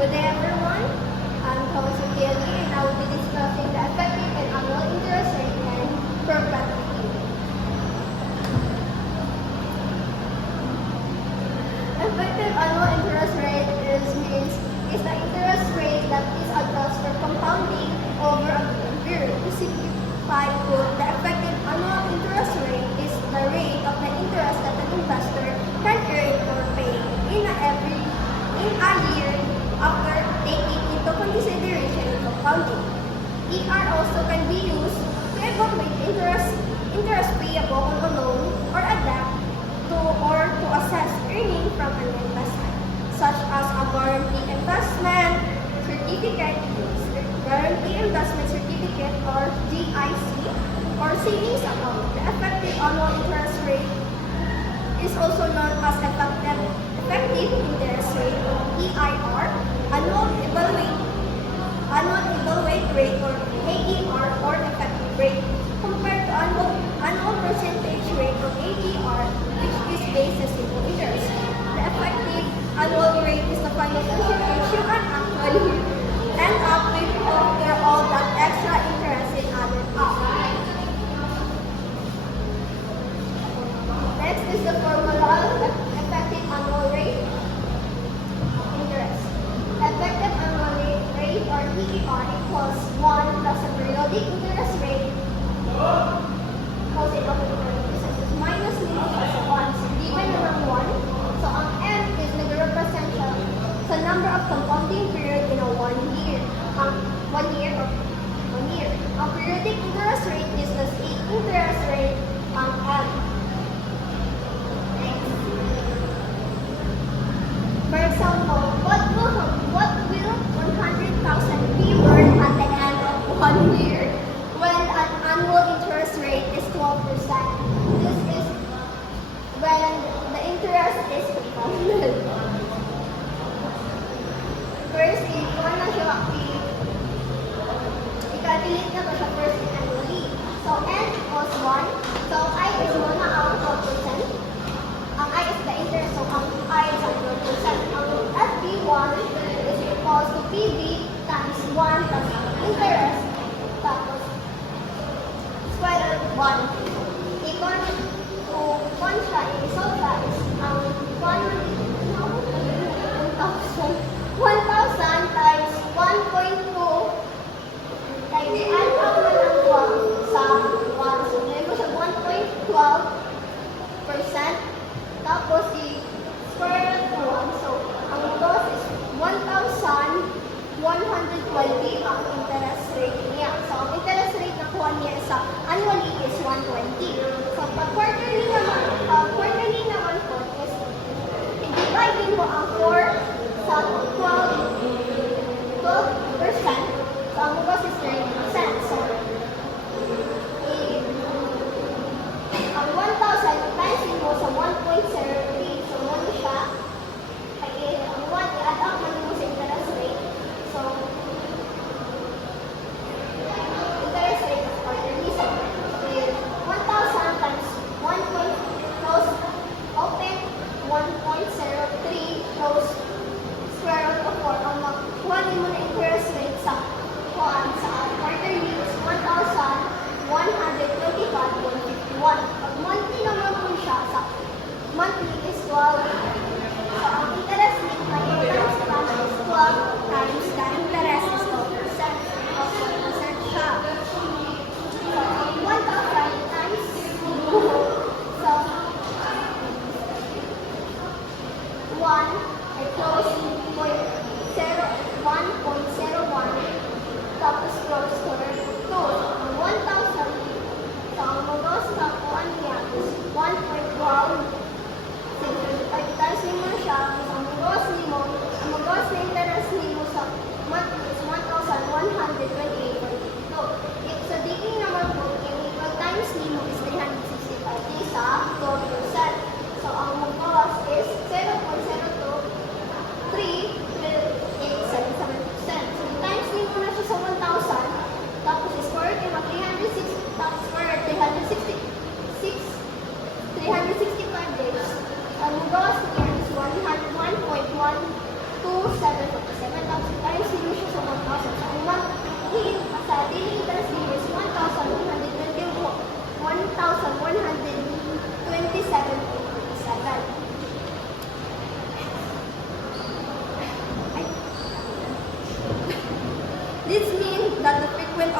Good day everyone, I'm Thomas Kelly and I will be discussing the effective and annual interest rate and perpetuity. Effective annual interest rate is the interest rate that is adjusted for compounding over a given period. To simplify put, the effective annual interest rate is the rate of the interest that an investor can earn or pay in a year after taking into consideration compounding. ER also can be used to evaluate interest payable on a loan or a debt to assess earning from an investment, such as a guarantee investment certificate or GIC or savings account. The effective annual interest rate is also known as effective interest rate, EIR, annual evaluate rate or AER or effective rate, compared to annual percentage rate or APR, which is based on simple interest. The effective annual rate is the final percentage you can actually end up with after all that extra interest is added up. Next is the formula of effective annual rate interest. Effective annual rate or EER equals 1 plus the periodic interest rate minus mean plus 1. So given number 1, so ang M is nagre-represent siya sa number of compounding period in a 1 year. Ang periodic interest rate is the interest rate ang M. For example, what will 100,000 be worth at the end of 1 year when an annual interest rate is 12%? This is when the interest is compounded. First, ikuha na siya i-calculate na to siya first annually. So, N equals 1. So, I is muna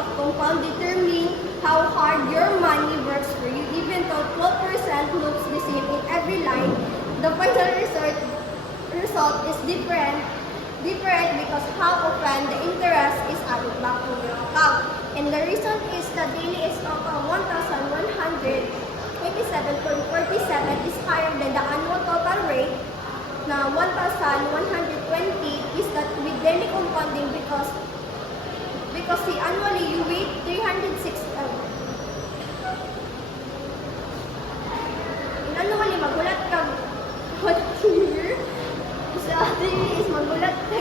of compound determining how hard your money works for you. Even though 12% looks the same in every line, the final result is different because how often the interest is added back to your account. And the reason is the daily stock of 1,187.47 is higher than the annual total rate na 1,120 is that with daily compounding because annually you wait 306 in annually magulat ka what year sa daily is magulat ka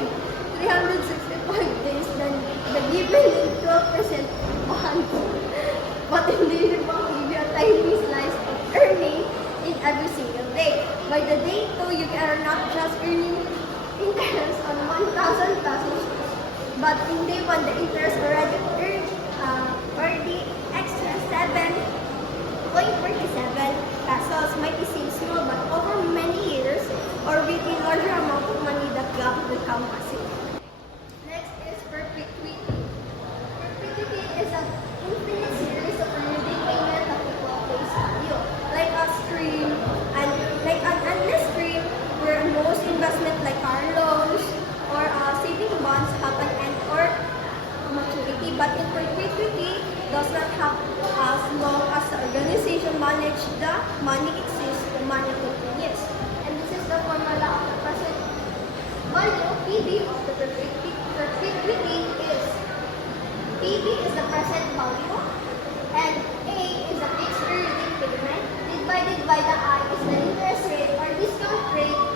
365 days then the given is 12% month but in daily bank give you a tiny slice of earning in every single day. By the day 2, you are not just earning interest on 1,000 pesos, but in day 1, the interest already earned already extra 7.47 pesos. Might seem small, but over many years or with a larger amount of money, that gap will become massive. Next is perpetuity. Perpetuity is an infinite series of renewing payment of equal face value, like a stream and like an endless stream where most investment like car loans or saving bonds have an end or maturity, but in perpetuity does not have as long as the organization manage the money exists, the money continues. And this is the formula of the present value. PV of the perpetuity is PV is the present value and A is the fixed earning payment divided by the I is the interest rate or discount rate